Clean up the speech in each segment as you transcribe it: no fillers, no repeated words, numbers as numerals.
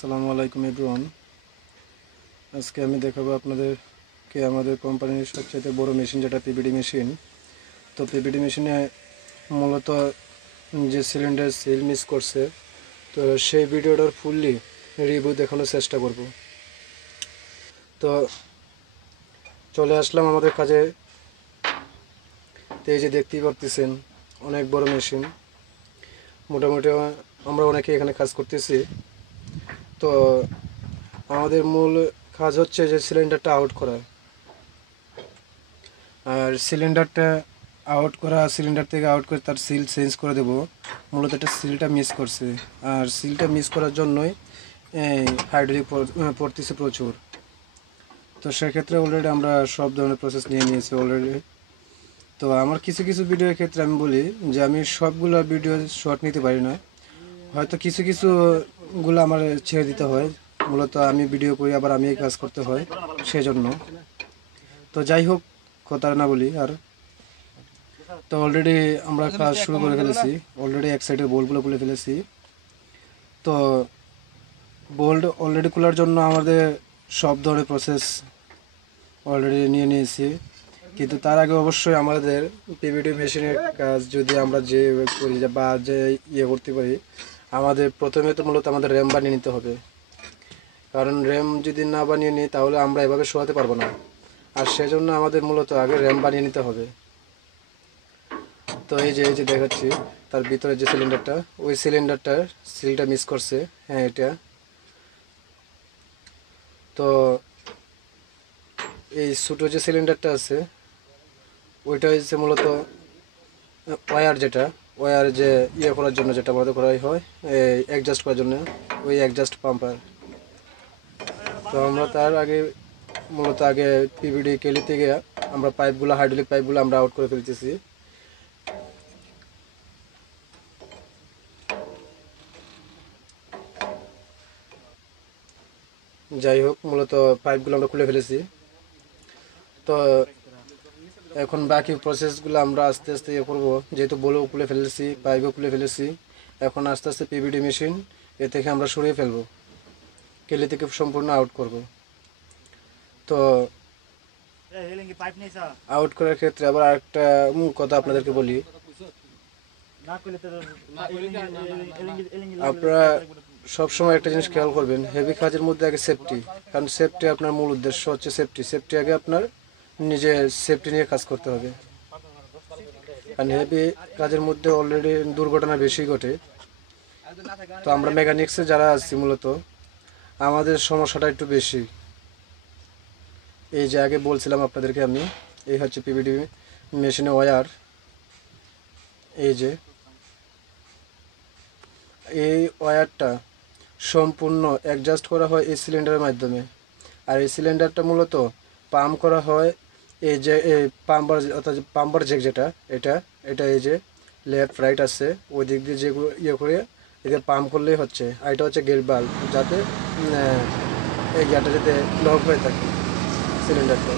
আসসালামু আলাইকুম এভরিওয়ান। আজকে আমি দেখাবো আপনাদেরকে আমাদের কোম্পানির সবচেয়ে বড় মেশিন, যেটা পিভিডি মেশিন। তো পিভিডি মেশিনে মূলত যে সিলিন্ডার সিল মিস করছে, তো সেই ভিডিওটার ফুললি রিভিউ দেখানোর চেষ্টা করব। তো চলে আসলাম আমাদের কাজে। তো এই যে দেখতেই পারতেছেন, অনেক বড় মেশিন। মোটামুটি আমরা অনেকে এখানে কাজ করতেছি। তো আমাদের মূল কাজ হচ্ছে যে সিলিন্ডারটা আউট করা, আর সিলিন্ডার থেকে আউট করে তার সিল চেঞ্জ করে দেব। মূলত একটা সিলটা মিস করছে, আর সিলটা মিস করার জন্যই হাইড্রোলিক পড়তেছে প্রচুর। তো সেক্ষেত্রে অলরেডি আমরা সব ধরনের প্রসেস নিয়ে নিয়েছি অলরেডি। তো আমার কিছু কিছু ভিডিওর ক্ষেত্রে আমি বলি যে আমি সবগুলো ভিডিও শর্ট নিতে পারি না, হয়তো কিছু কিছুগুলো আমার ছেড়ে দিতে হয়। মূলত আমি ভিডিও করি, আবার আমি কাজ করতে হয়, সেজন্য। তো যাই হোক, কথা না বলি আর। তো অলরেডি আমরা কাজ শুরু করে ফেলেছি। অলরেডি এক সাইডের বোল্টগুলো খুলে ফেলেছি। তো বোল্ট অলরেডি খোলার জন্য আমাদের সব ধরনের প্রসেস অলরেডি নিয়ে নিয়েছি, কিন্তু তার আগে অবশ্যই আমাদের পিভিডি মেশিনের কাজ যদি আমরা যে করি বা যে করতে পারি, আমাদের প্রথমে তো মূলত আমাদের র্যাম বানিয়ে নিতে হবে। কারণ র্যাম যদি না বানিয়ে নিই তাহলে আমরা এভাবে শোয়াতে পারবো না, আর সেজন্য আমাদের মূলত আগে র্যাম বানিয়ে নিতে হবে। তো এই যে দেখাচ্ছি তার ভিতরে যে সিলিন্ডারটা, ওই সিলিন্ডারটার সিলটা মিস করছে। হ্যাঁ, এটা তো এই ছোটো যে সিলিন্ডারটা আছে, ওইটা হচ্ছে মূলত ওয়্যার যে করার জন্য, যেটা আমাদের করাই হয় অ্যাডজাস্ট করার জন্য, ওই অ্যাডজাস্ট পাম্পার। তো আমরা তার আগে মূলত পিভিডি কেলি থেকে আমরা পাইপগুলো, হাইড্রোলিক পাইপগুলো আমরা আউট করে ফেলতেছি। যাই হোক, মূলত পাইপগুলো আমরা খুলে ফেলেছি। তো এখন বাকি প্রসেসগুলো আমরা আস্তে আস্তে করবো, যেহেতু বলও খুলে ফেলেছি, পাইপও খুলে ফেলেছি। এখন আস্তে আস্তে পিভিডি মেশিন এ থেকে আমরা সরিয়ে ফেলবো, কেলি থেকে সম্পূর্ণ আউট করব। তো আউট করার ক্ষেত্রে আবার আরেকটা কথা আপনাদেরকে বলি, আপনারা সবসময় একটা জিনিস খেয়াল করবেন, হেভি কাজের মধ্যে আগে সেফটি। কারণ সেফটি আপনার মূল উদ্দেশ্য হচ্ছে সেফটি আগে আপনার নিজে সেফটি নিয়ে কাজ করতে হবে। কারণ হেভি কাজের মধ্যে অলরেডি দুর্ঘটনা বেশি ঘটে। তো আমরা মেকানিক্সে যারা আছি, মূলত আমাদের সমস্যাটা একটু বেশি। এই যে আগে বলছিলাম আপনাদেরকে আমি, এই হচ্ছে পিভিডি মেশিনে ওয়্যার। এই যে এই ওয়্যারটা সম্পূর্ণ অ্যাডজাস্ট করা হয় এই সিলিন্ডারের মাধ্যমে। আর এই সিলিন্ডারটা মূলত পাম্প করা হয় এই যে পাম্পার, অর্থাৎ পাম্পার জ্যাক যেটা, এটা এই যে লেফট রাইট আছে, ওই দিক দিয়ে যেগুলো করে এদিকে পাম্প করলেই হচ্ছে। আর এটা হচ্ছে গেট বাল্ব, যাতে এই গ্যাসটা যাতে লক হয়ে থাকে সিলিন্ডারটা।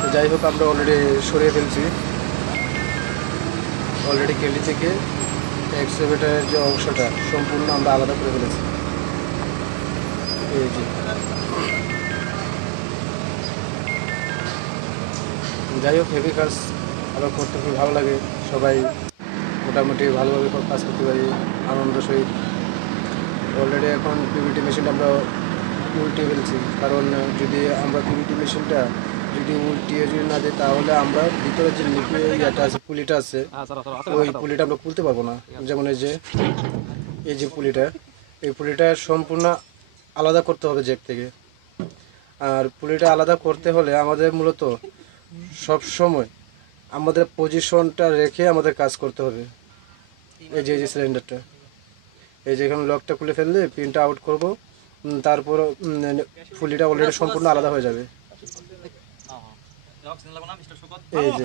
তো যাই হোক, আমরা অলরেডি সরিয়ে ফেলছি। অলরেডি কেলি থেকে এক্সকাভেটরের যে অংশটা সম্পূর্ণ আমরা আলাদা করে ফেলেছি। এই যে যাই হোক, হেভি কাজ আবার করতে খুব ভালো লাগে। সবাই মোটামুটি ভালোভাবে কাজ করতে পারি আনন্দ সহিত। অলরেডি এখন পিভিডি মেশিনটা আমরা উল্টিয়ে ফেলছি, কারণ যদি আমরা পিভিডি মেশিনটা যদি উল্টিয়ে যদি না দিই, তাহলে আমরা ভিতরে যে লিকুইড আছে, পুলিটা আছে, ওই পুলিটা আমরা খুলতে পারবো না। যেমন এই যে এই পুলিটা সম্পূর্ণ আলাদা করতে হবে জ্যাক থেকে। আর পুলিটা আলাদা করতে হলে আমাদের মূলত সব সময় আমাদের পজিশনটা রেখে আমাদের কাজ করতে হবে। এই যে সিলিন্ডারটা, এই যে এখানে লকটা খুলে ফেললে পিনটা আউট করব, তারপর পুলিটা অলরেডি সম্পূর্ণ আলাদা হয়ে যাবে। এই যে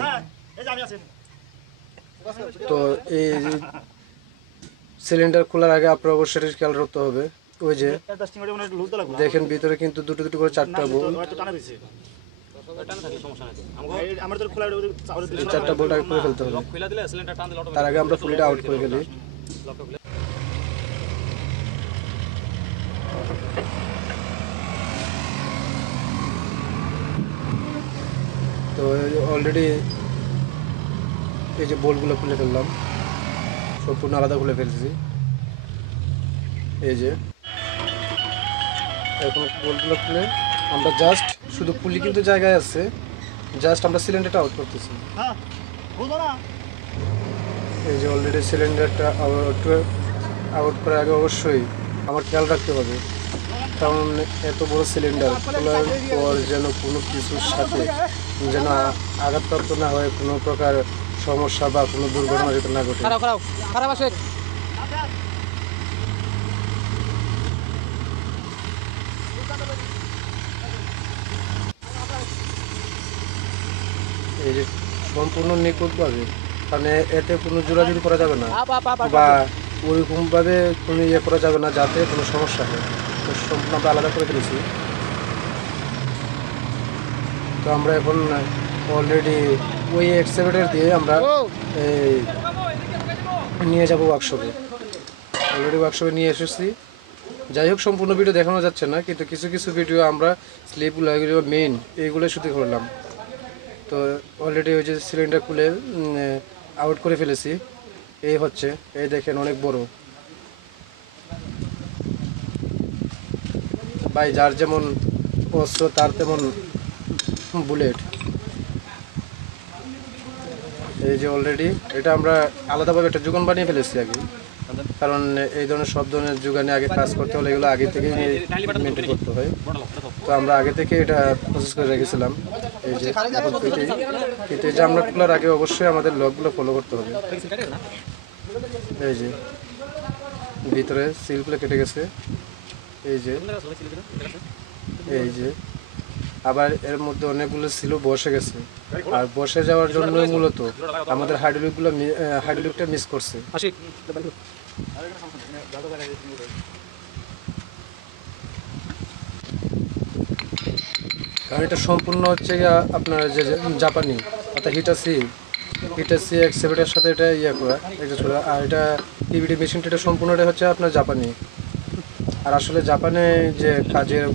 তো এই সিলিন্ডার খোলার আগে আপনার অবশ্যই খেয়াল রাখতে হবে, ওই যে দেখেন ভিতরে কিন্তু দুটো করে চারটা বোল্ট, চারটা বোল্ট আগে করে ফেলতে হবে। তার আগে আমরা পুলিটা আউট করে ফেলি। তো অলরেডি এই যে বোল্টগুলো খুলে ফেললাম, সম্পূর্ণ আলাদা খুলে ফেলছি। এই যে এখন বোল্টগুলো খুলে আমরা জাস্ট শুধু পুলি কিন্তু জায়গায় আছে, জাস্ট আমরা সিলিন্ডারটা আউট করতেছি। এই যে অলরেডি সিলিন্ডারটা আউট করার আগে অবশ্যই আমার খেয়াল রাখতে হবে, কারণ এত বড় সিলিন্ডার খোলার পর যেন কোনো কিছুর সাথে যেন আঘাতপ্রাপ্ত না হয়, কোনো প্রকার সমস্যা বা কোনো দুর্ঘটনা যাতে না ঘটে। এই যে সম্পূর্ণ নিখুঁতভাবে, মানে এতে কোনো জোড়াজুড়ি করা যাবে না বা ওইরকমভাবে কোনো ইয়ে করা যাবে না যাতে কোনো সমস্যা হয়। তো সম্পূর্ণ আমরা আলাদা করে ফেলেছি। তো আমরা এখন অলরেডি ওই এক্সকাভেটর দিয়ে আমরা নিয়ে যাব ওয়ার্কশপে। অলরেডি ওয়ার্কশপে নিয়ে এসেছি। যাই হোক, সম্পূর্ণ ভিডিও দেখানো যাচ্ছে না, কিন্তু কিছু কিছু ভিডিও আমরা স্লিপগুলো মেইন এইগুলো শুধু করলাম। তো অলরেডি ওই যে সিলিন্ডার খুলে আউট করে ফেলেছি। এই হচ্ছে, এই দেখেন অনেক বড় ভাই, যার যেমন অস্ত্র তার তেমন বুলেট। এই যে অলরেডি এটা আমরা আলাদাভাবে একটা যোগান বানিয়ে ফেলেছি আগে, কারণ এই ধরনের সব ধরনের যোগানে আগে কাজ করতে হলে এগুলো আগে থেকে মেনটেন করতে হয়। তো আমরা আগে থেকে এটা প্রসেস করে রেখেছিলাম। এই যে কিন্তু এই যে আমরা খোলার আগে অবশ্যই আমাদের লকগুলো ফলো করতে হবে। এই যে ভিতরে সিলগুলো কেটে গেছে, এই যে আবার এর মধ্যে অনেকগুলো সিলও বসে গেছে, আর বসে যাওয়ার জন্য মূলত আমাদের হাইড্রোলিকটা মিস করছে। কারণ এটা সম্পূর্ণ হচ্ছে আপনার যে জাপানি অর্থাৎ হিটাসি এক্সকাভেটরের সাথে এটা করা, আর এটা পিভিডি মেশিনটা, এটা সম্পূর্ণটা হচ্ছে আপনার জাপানি। আর আসলে জাপানে যে কাজের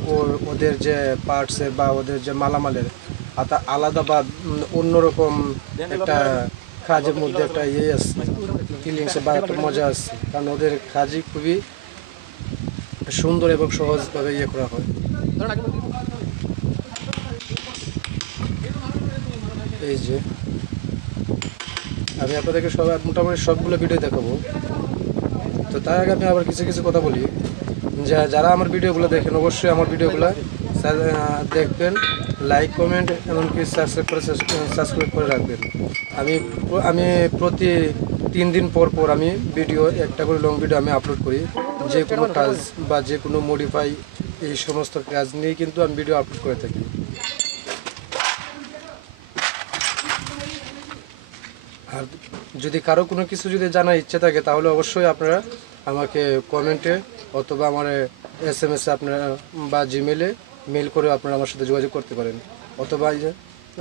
ওদের যে পার্টসের বা ওদের যে মালামালের আলাদা বা অন্যরকম একটা কাজের মধ্যে একটা আছে, ফিলিংস বা একটা মজা আছে, কারণ ওদের কাজই খুবই সুন্দর এবং সহজভাবে করা হয়। এই যে আমি আপনাদেরকে মোটামুটি সবগুলো ভিডিও দেখাবো। তো তার আগে আমি আবার কিছু কিছু কথা বলি, যারা আমার ভিডিওগুলো দেখেন অবশ্যই আমার ভিডিওগুলো দেখবেন, লাইক কমেন্ট এমনকি সাবস্ক্রাইব করে রাখবেন। আমি প্রতি 3 দিন পর আমি ভিডিও একটা করে লং ভিডিও আমি আপলোড করি, যে কোনো কাজ বা যে কোনো মডিফাই এই সমস্ত কাজ নিয়েই কিন্তু আমি ভিডিও আপলোড করে থাকি। আর যদি কারো কোনো কিছু যদি জানার ইচ্ছে থাকে তাহলে অবশ্যই আপনারা আমাকে কমেন্টে অথবা আমার SMS আপনারা বা জিমেলে মেল করে আপনারা আমার সাথে যোগাযোগ করতে পারেন, অথবা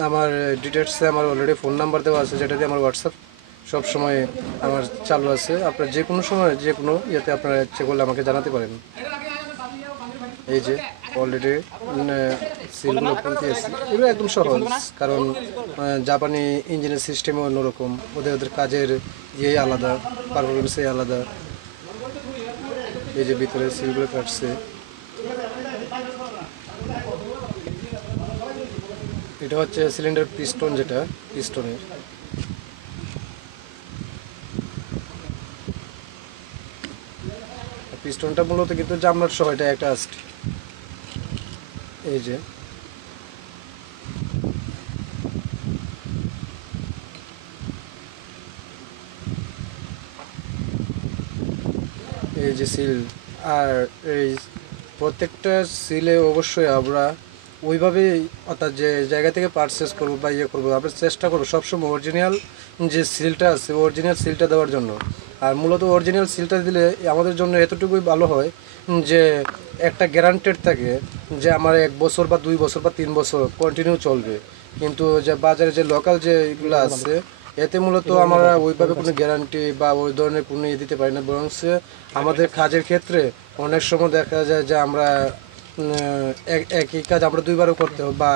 আমার ডিটেলসে আমার অলরেডি ফোন নাম্বার দেওয়া আছে, যেটা দিয়ে আমার হোয়াটসঅ্যাপ সবসময় আমার চালু আছে। আপনারা যে কোনো সময় যে কোনো ইয়েতে আপনারা ইচ্ছে করলে আমাকে জানাতে পারেন। এই যে অলরেডি সিলগুলো খুলতে আছে, এগুলো একদম সহজ, কারণ জাপানি ইঞ্জিনের সিস্টেমও অন্যরকম, ওদের কাজের আলাদা, পারফরমেন্সই আলাদা। এই যে ভিতরে সিলগুলো কাটছে, এটা হচ্ছে সিলিন্ডার পিস্টন, যেটা পিস্টনের। পিস্টনটা মূলত কিন্তু জামনাট সহ এটা একটা আছে। এই যে সিল, আর এই প্রত্যেকটা সিলে অবশ্যই আমরা ওইভাবে, অর্থাৎ যে জায়গা থেকে পারচেস করবো বা করবো, আমরা চেষ্টা করবো সবসময় অরিজিনাল যে সিলটা আছে অরিজিনাল সিলটা দেওয়ার জন্য। আর মূলত অরিজিনাল সিলটা দিলে আমাদের জন্য এতটুকুই ভালো হয় যে একটা গ্যারান্টেড থাকে যে আমার 1 বছর বা 2 বছর বা 3 বছর কন্টিনিউ চলবে। কিন্তু যে বাজারে যে লোকাল যে এগুলো আছে এতে মূলত আমরা ওইভাবে কোনো গ্যারান্টি বা ওই ধরনের কোনো দিতে পারি না, বরং আমাদের কাজের ক্ষেত্রে অনেক সময় দেখা যায় যে আমরা একই কাজ আমরা 2বারও করতে হবে বা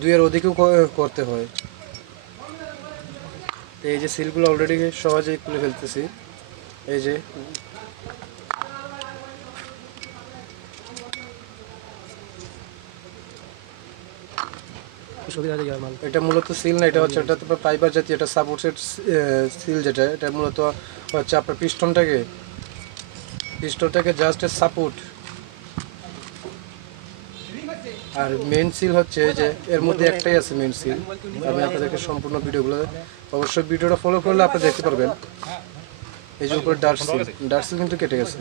দুইয়ের অধিকও করতে হয়। এই যে সিলগুলো অলরেডি সহজেই খুলে ফেলতেছি। এই যে এটা মূলত সিল না, এটা হচ্ছে এটা তোমার ফাইবার জাতীয়, এটা সাপোর্টেড সিল যেটা, এটা মূলত হচ্ছে আপনার পিস্টনটাকে জাস্ট সাপোর্ট। আর মেন সিল হচ্ছে যে এর মধ্যে একটাই আছে মেন সিল। আমি আপনাদেরকে সম্পূর্ণ ভিডিওগুলো, অবশ্যই ভিডিওটা ফলো করলে আপনি দেখতে পারবেন। এই যে উপরে ডার্ক সিল কিন্তু কেটে গেছে।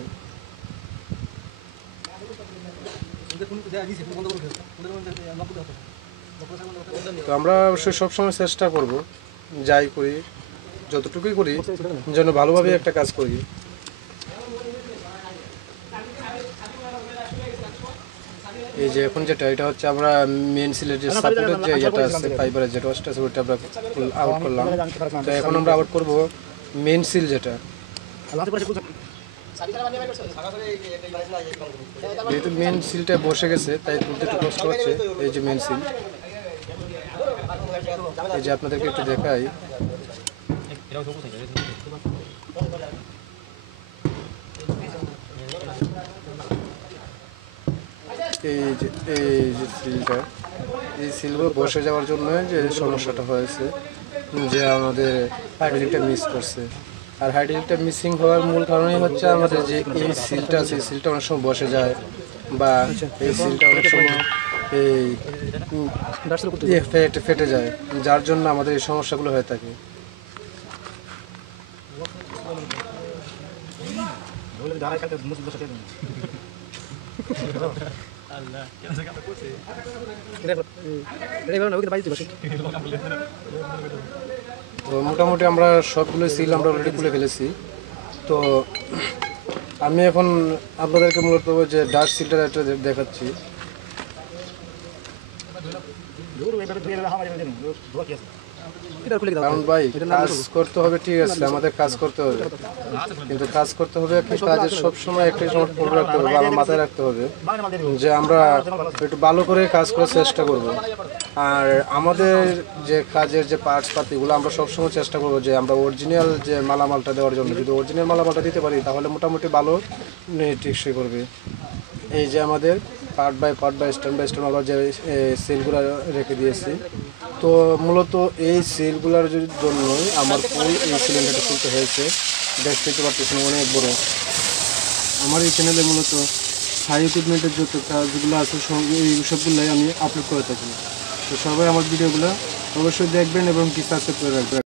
তো আমরা অবশ্যই সবসময় চেষ্টা করব, যাই করি যতটুকুই করি যেন ভালোভাবে একটা কাজ করি। এই যে এখন যেটা, এটা হচ্ছে আমরা মেন সিলের যে সাপোর্টের যে যেটা আছে ফাইবারের যেটা আছে ওটা আমরা আউট করলাম। তো এখন আমরা আউট করব মেন সিল যেটা। যেহেতু মেন সিলটা বসে গেছে তাই তুলতে একটু কষ্ট হচ্ছে। এই যে মেন সিল, এই যে আপনাদেরকে একটু দেখাই। এই যে সিলটা, এই সিলগুলো বসে যাওয়ার জন্য যে সমস্যাটা হয়েছে, যে আমাদের হাইড্রোলিকটা মিস করছে। আর হাইড্রোলিকটা মিসিং হওয়ার মূল কারণই হচ্ছে আমাদের যে এই সিলটা আছে, এই সিলটা অনেক সময় বসে যায়, বা এই সিলটা অনেক সময় এই ফেটে যায়, যার জন্য আমাদের এই সমস্যাগুলো হয়ে থাকে। তো মোটামুটি আমরা সবগুলো সিল আমরা অলরেডি খুলে ফেলেছি। তো আমি এখন আপনাদেরকে মূলত যে ডার্ক সিলটা একটা দেখাচ্ছি। কারণ ভাই কাজ করতে হবে, ঠিক আছে, আমাদের কাজ করতে হবে, কিন্তু কাজ করতে হবে একটা কাজের সবসময় একটা সময় মনে রাখতে হবে, আমার মাথায় রাখতে হবে যে আমরা একটু ভালো করে কাজ করার চেষ্টা করব। আর আমাদের যে কাজের যে পার্টস পাতিগুলো আমরা সবসময় চেষ্টা করবো যে আমরা অরিজিনাল যে মালামালটা দেওয়ার জন্য, যদি অরিজিনাল মালামালটা দিতে পারি তাহলে মোটামুটি ভালো টেকসই করবে। এই যে আমাদের part by stand by stand আমরা যে সেলগুলো রেখে দিয়েছি। তো মূলত এই সেলগুলোর জন্যই আমার ফুল এই সিলিন্ডারটা খুলতে হয়েছে। দেখতে পাচ্ছেন অনেক বড়। আমার এই চ্যানেলে মূলত হাই ইকুইপমেন্টের যত কাজগুলো আছে এই সবগুলোই আমি আপলোড করে থাকি। তো সবাই আমার ভিডিওগুলো অবশ্যই দেখবেন এবং কি সাবস্ক্রাইব করে রাখবেন।